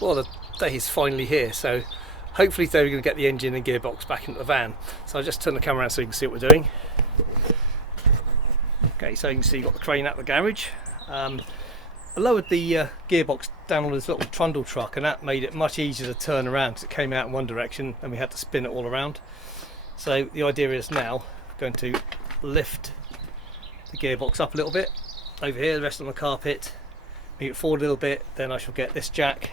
Well, the day is finally here, so hopefully today we're going to get the engine and gearbox back into the van. So I'll just turn the camera around so you can see what we're doing. Okay, so you can see you've got the crane out the garage. I lowered the gearbox down on this little trundle truck, and that made it much easier to turn around because it came out in one direction and we had to spin it all around. So the idea is now we're going to lift the gearbox up a little bit over here, the rest on the carpet, move it forward a little bit, then I shall get this jack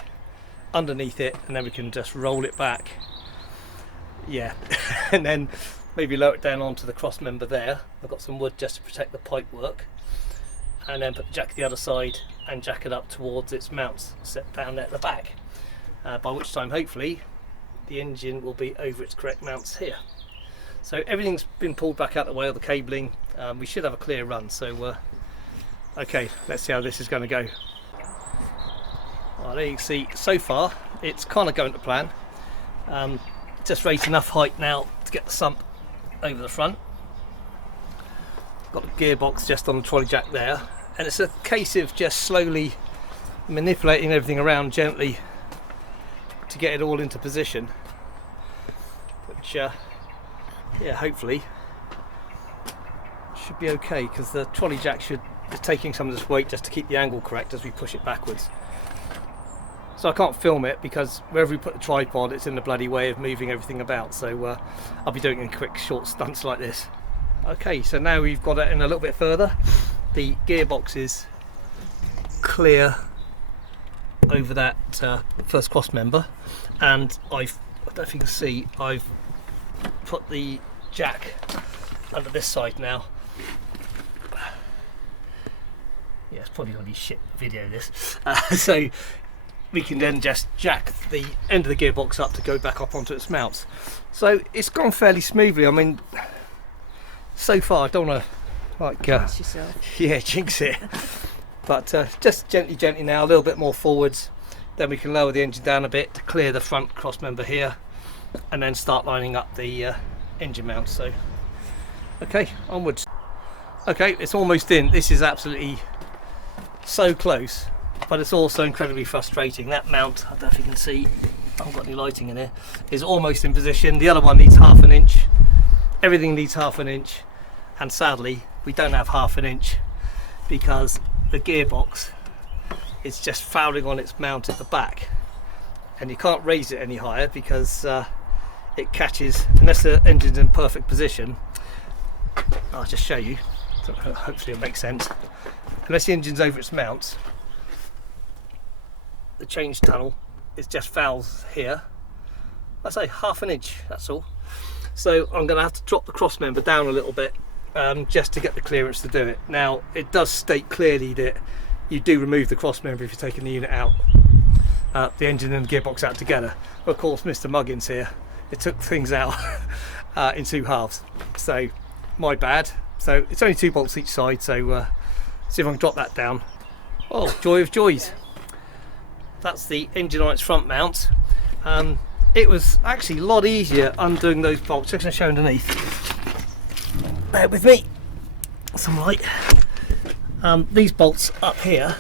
underneath it and then we can just roll it back. Yeah, and then maybe lower it down onto the cross member there. I've got some wood just to protect the pipe work, and then put the jack to the other side and jack it up towards its mounts set down there at the back, by which time hopefully the engine will be over its correct mounts here. So everything's been pulled back out of the way of the cabling. We should have a clear run, so okay, let's see how this is going to go. Well, there you can see so far it's kind of going to plan. Just raised enough height now to get the sump over the front. Got the gearbox just on the trolley jack there, and it's a case of just slowly manipulating everything around gently to get it all into position, which yeah, hopefully should be okay, because the trolley jack is taking some of this weight just to keep the angle correct as we push it backwards. So I can't film it because wherever we put the tripod it's in the bloody way of moving everything about, so I'll be doing it in quick short stunts like this. Okay, so now we've got it in a little bit further. The gearbox is clear over that first cross member, and I don't know if you can see, I've put the jack under this side now. Yeah, it's probably going to be shit video this. So we can then just jack the end of the gearbox up to go back up onto its mounts. So it's gone fairly smoothly. I mean, so far I don't want to like yeah, jinx it. But just gently now, a little bit more forwards, then we can lower the engine down a bit to clear the front cross member here, and then start lining up the engine mount. So okay, onwards. Okay, it's almost in. This is absolutely so close, but it's also incredibly frustrating. That mount, I don't know if you can see, I haven't got any lighting in here, is almost in position. The other one needs half an inch. Everything needs half an inch, and sadly we don't have half an inch because the gearbox is just fouling on its mount at the back, and you can't raise it any higher because it catches, unless the engine's in perfect position. I'll just show you, so hopefully it'll make sense. Unless the engine's over its mounts, the change tunnel is just fouls here. I say half an inch, that's all. So I'm going to have to drop the cross member down a little bit just to get the clearance to do it. Now it does state clearly that you do remove the cross member if you're taking the unit out, the engine and the gearbox out together. Of course, Mr. Muggins here, it took things out in two halves, so my bad. So it's only 2 bolts each side, so see if I can drop that down. Oh, joy of joys. That's the engine on its front mount. It was actually a lot easier undoing those bolts. Just going to show underneath. Bear with me. Some light. These bolts up here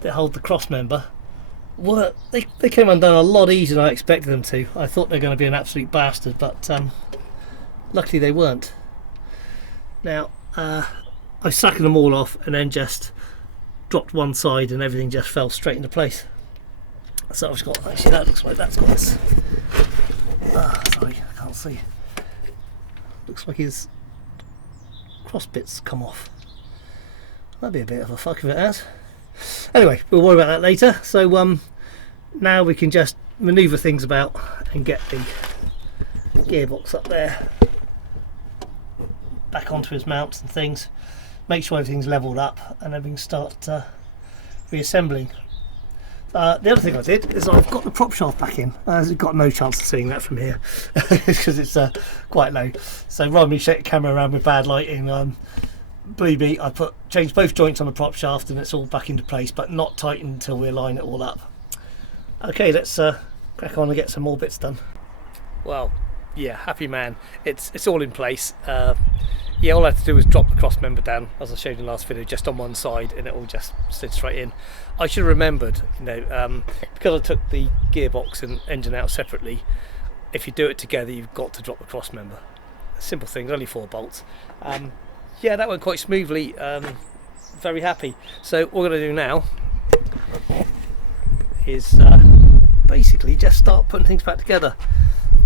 that hold the cross member, they came undone a lot easier than I expected them to. I thought they were going to be an absolute bastard, but luckily they weren't. Now I sucked them all off and then just dropped one side and everything just fell straight into place. So I've got, actually that looks like that's got this, sorry I can't see, looks like his cross bits come off. That'd be a bit of a fuck if it has. Anyway, we'll worry about that later. So now we can just manoeuvre things about and get the gearbox up there, back onto his mounts and things, make sure everything's leveled up, and then we can start reassembling. The other thing I did is I've got the prop shaft back in. I've got no chance of seeing that from here because it's quite low. So rather than me shake the camera around with bad lighting, believe me, I changed both joints on the prop shaft and it's all back into place, but not tightened until we line it all up. Okay, let's crack on and get some more bits done. Well, yeah, happy man. It's all in place. yeah, all I had to do was drop the cross member down, as I showed in the last video, just on one side, and it all just slid straight in. I should have remembered, you know, because I took the gearbox and engine out separately, if you do it together, you've got to drop the cross member. Simple things, only 4 bolts. Yeah, that went quite smoothly. Very happy. So what we're going to do now is basically just start putting things back together.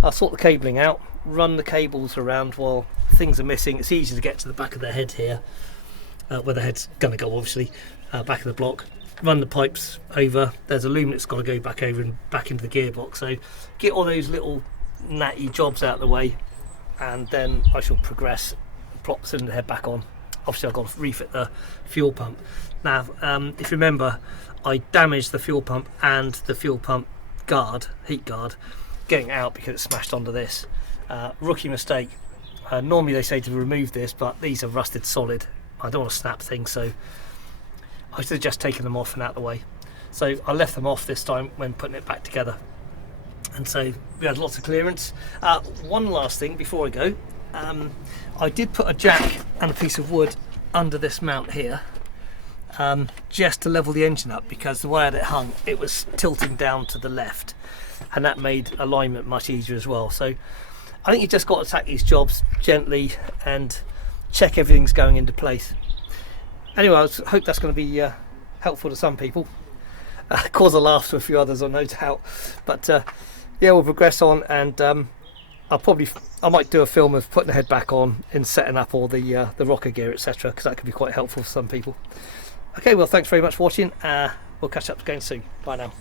I'll sort the cabling out, run the cables around while things are missing. It's easy to get to the back of the head here, where the head's going to go, obviously, back of the block. Run the pipes over. There's a loom that's got to go back over and back into the gearbox. So get all those little natty jobs out of the way, and then I shall progress, plop the cylinder head back on. Obviously I've got to refit the fuel pump. Now, if you remember, I damaged the fuel pump and the fuel pump guard, heat guard, getting out because it smashed onto this. Rookie mistake. Normally they say to remove this, but these are rusted solid. I don't want to snap things, so I should have just taken them off and out of the way. So I left them off this time when putting it back together. And so we had lots of clearance. One last thing before I go. I did put a jack and a piece of wood under this mount here, just to level the engine up, because the way that it hung, it was tilting down to the left, and that made alignment much easier as well. So I think you just got to attack these jobs gently and check everything's going into place. Anyway, I hope that's going to be helpful to some people. Cause a laugh to a few others, I no doubt. But yeah, we'll progress on, and I might do a film of putting the head back on and setting up all the rocker gear, etc., because that could be quite helpful for some people. Okay, well, thanks very much for watching. We'll catch up again soon. Bye now.